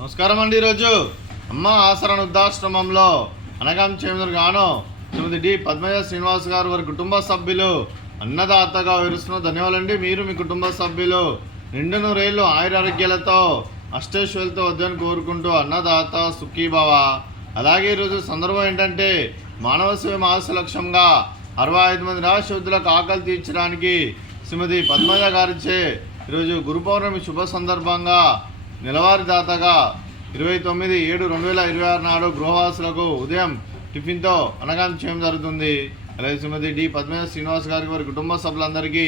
నమస్కారం అండి. ఈరోజు అమ్మ ఆసరణ వృద్ధాశ్రమంలో అనగాం చేమూరు గాను శ్రీమతి డి పద్మజ శ్రీనివాస్ గారు వారి కుటుంబ సభ్యులు అన్నదాతగా వివరిస్తున్న ధన్యవాదాలండి. మీరు మీ కుటుంబ సభ్యులు నిండు నూరేళ్ళు ఆయురారోగ్యాలతో అష్టైశ్వర్యాలతో వద్దని కోరుకుంటూ అన్నదాత సుఖీభవ. అలాగే ఈరోజు సందర్భం ఏంటంటే మానవ సేవ మాస లక్ష్యంగా 65 మంది నిరాశ్రద్ధులకు ఆకలి తీర్చడానికి శ్రీమతి పద్మజ గారిచే ఈరోజు గురు పౌర్ణమి శుభ సందర్భంగా నెలవారీ దాతగా 29/7/2026 నాడు గృహవాసులకు ఉదయం టిఫిన్తో అనగాం చేయడం జరుగుతుంది. అలాగే శ్రీమతి డి పద్మజ శ్రీనివాస్ గారికి వారి కుటుంబ సభ్యులందరికీ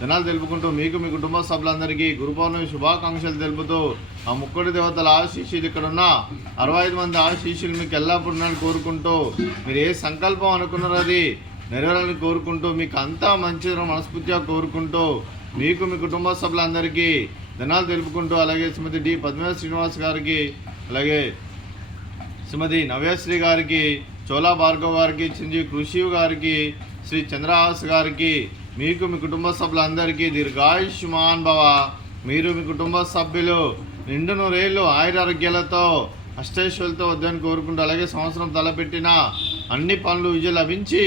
ధనాలు తెలుపుకుంటూ మీకు మీ కుటుంబ సభ్యులందరికీ గురు పౌర్ణమి శుభాకాంక్షలు తెలుపుతూ ఆ ముక్కోటి దేవతల ఆశీస్సులు ఇక్కడ ఉన్న 65 మంది ఆశీస్సులు మీకు ఎల్లప్పుడూ కోరుకుంటూ మీరు ఏ సంకల్పం అనుకున్నారో అది నెరవేరాలని కోరుకుంటూ మీకు అంతా మంచి మనస్ఫూర్తిగా కోరుకుంటూ మీకు మీ కుటుంబ సభ్యులందరికీ ధనాలు తెలుపుకుంటూ అలాగే శ్రీమతి డి పద్మజ శ్రీనివాస్ గారికి అలాగే శ్రీమతి నవ్యశ్రీ గారికి చోలా భార్గవ్ గారికి చిరంజీవి కృషివ్ గారికి శ్రీ చంద్రహాస్ గారికి మీకు మీ కుటుంబ సభ్యులందరికీ దీర్ఘాయుష్మాన్ భవ. మీరు మీ కుటుంబ సభ్యులు నిండు నూరేళ్ళు ఆయురారోగ్యాలతో అష్టైశ్వర్యాలతో వద్దని కోరుకుంటూ అలాగే సంవత్సరం తలపెట్టిన అన్ని పనులు విజయం లభించి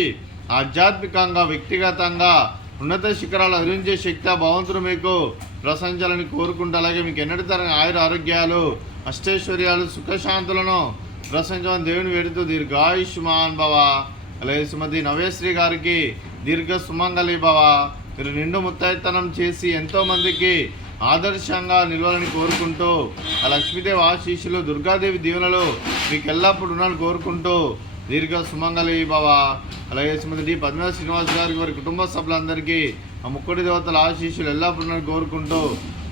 ఆధ్యాత్మికంగా వ్యక్తిగతంగా ఉన్నత శిఖరాలు అధిరించే శక్తి భగవంతుడు మీకు ప్రశంసాలని కోరుకుంటూ అలాగే మీకు ఎన్నటి తరగని ఆయుర ఆరోగ్యాలు అష్టైశ్వర్యాలు సుఖశాంతులను ప్రశంసని దేవుని వేడుతూ దీర్ఘాయుష్మాన్ భవ. అలాగే శ్రీమతి నవ్యశ్రీ గారికి దీర్ఘ సుమంగళి భవ. మీరు నిండు ముత్తైతనం చేసి ఎంతోమందికి ఆదర్శంగా నిలవాలని కోరుకుంటూ ఆ లక్ష్మీదేవి ఆశీస్సులు దుర్గాదేవి దీవెనలు మీకు ఎల్లప్పుడూ ఉండాలని కోరుకుంటూ దీర్ఘ సుమంగళి భవ. అలాగే శ్రీమతి డి పద్మజ శ్రీనివాస్ గారికి వారి కుటుంబ సభ్యులందరికీ ఆ ముక్కోటి దేవతల ఆశీస్సులు ఎల్లప్పుడూ కోరుకుంటూ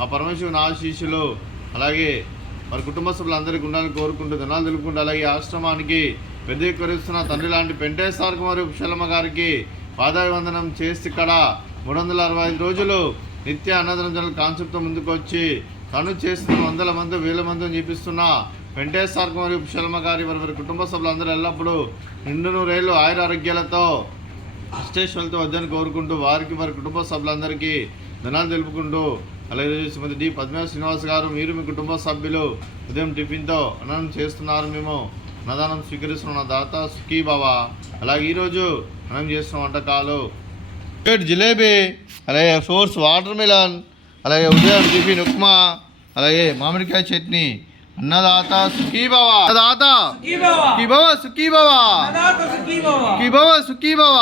ఆ పరమేశ్వరుని ఆశీస్సులు అలాగే వారి కుటుంబ సభ్యులందరికీ ఉండాలని కోరుకుంటూ ధనాలు తెలుపుకుంటూ అలాగే ఆశ్రమానికి పెద్దీకరిస్తున్న తండ్రి లాంటి పెంటేశ్వర్ కుమారి ఉపశలమ్మ గారికి పాదాభివందనం చేసి ఇక్కడ 365 రోజులు నిత్య అన్నదాన కాన్సెప్ట్తో ముందుకు వచ్చి తను చేస్తున్న 100 మంది 1000 మందిని చూపిస్తున్న వెంకటేశ్వర కుమారి ఉపశలమ్మ గారి వారి కుటుంబ సభ్యులందరూ ఎల్లప్పుడూ నిండు నూరేళ్ళు ఆయురారోగ్యాలతో అష్టైశ్వర్యాలతో వద్దని కోరుకుంటూ వారికి వారి కుటుంబ సభ్యులందరికీ ధనాలు తెలుపుకుంటూ అలాగే శ్రీమతి డి పద్మజ శ్రీనివాస్ గారు మీరు మీ కుటుంబ సభ్యులు ఉదయం టిఫిన్తో అన్నం చేస్తున్నారు. మేము అన్నదానం స్వీకరిస్తున్న దాత సుఖీ భవ. అలాగే ఈరోజు అన్నం చేస్తున్న వంటకాలు జిలేబీ అలాగే ఫ్రూట్స్ వాటర్ మిలన్ అలాగే ఉదయం టిఫిన్ ఉప్మా అలాగే మామిడికాయ చట్నీ. అన్నదాత సుఖీ భవ. అన్నదాత సుఖీ భవ సుఖీ భవ సుఖీ భవ సుఖీ భవ.